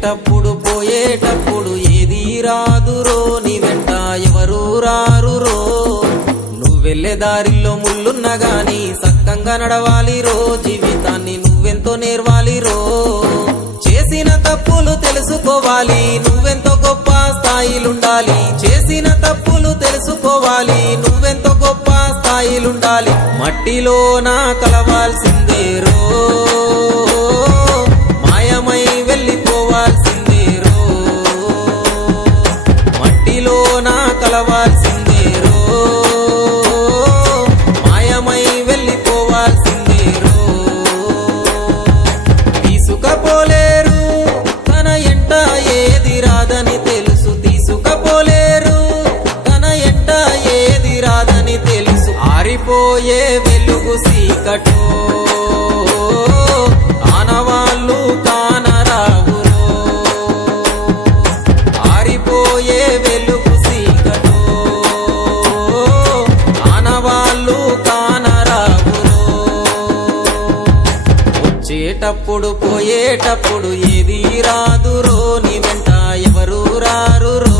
వచ్చేటప్పుడు పోయేటప్పుడు ఏది రాదురో నీ వెంట ఎవరు రారురో నువ్వెళ్ళే దారిలో ముళ్ళున్నా గాని సక్కంగా నడవాలిరో జీవితాన్ని నువ్వెంతో నేర్వాలిరో చేసిన తప్పులు తెలుసుకోవాలి నువ్వెంతో గొప్ప స్థాయిలుండాలి చేసిన తప్పులు తెలుసుకోవాలి నువ్వెంతో గొప్ప స్థాయిలుండాలి మట్టిలోన కలవాల్సిందేరో మాయమై వెళ్ళిపోవాల్సిందేరో మట్టిలోన కలవాల్సిందేరో మాయమై వెళ్ళిపోవాల్సిందేరో తీసుకపోలేరు తన ఎంట ఏది రాదని తెలుసు తీసుకపోలేరు తన ఎంట ఏది రాదని తెలుసు ఆరిపోయే వెలుగు సీకటో ఆనవాళ్ళు కానరావురో ఆరిపోయే వెలుగు సీకటో ఆనవాళ్ళు కానరావురో వచ్చేటప్పుడు పోయేటప్పుడు ఏది రాదురో నీ వెంట ఎవరు రారురో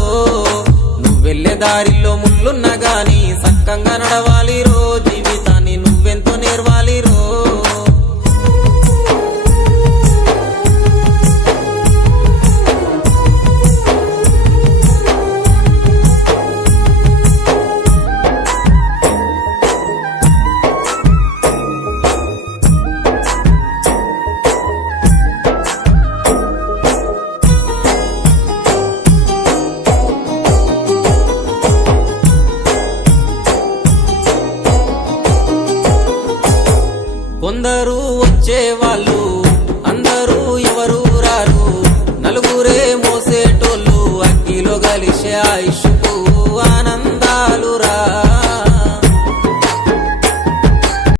నువ్వెళ్ళే దారిలో ముళ్ళున్నా గాని సక్కంగా నడవాలిరో జీవితాన్ని నువ్వెంతో నేర్వాలిరో కొందరు వచ్చేవాళ్ళు అందరూ ఎవరు రారు నలుగురే మోసేటోళ్ళు అగ్గిలో కలిసే ఆయుష్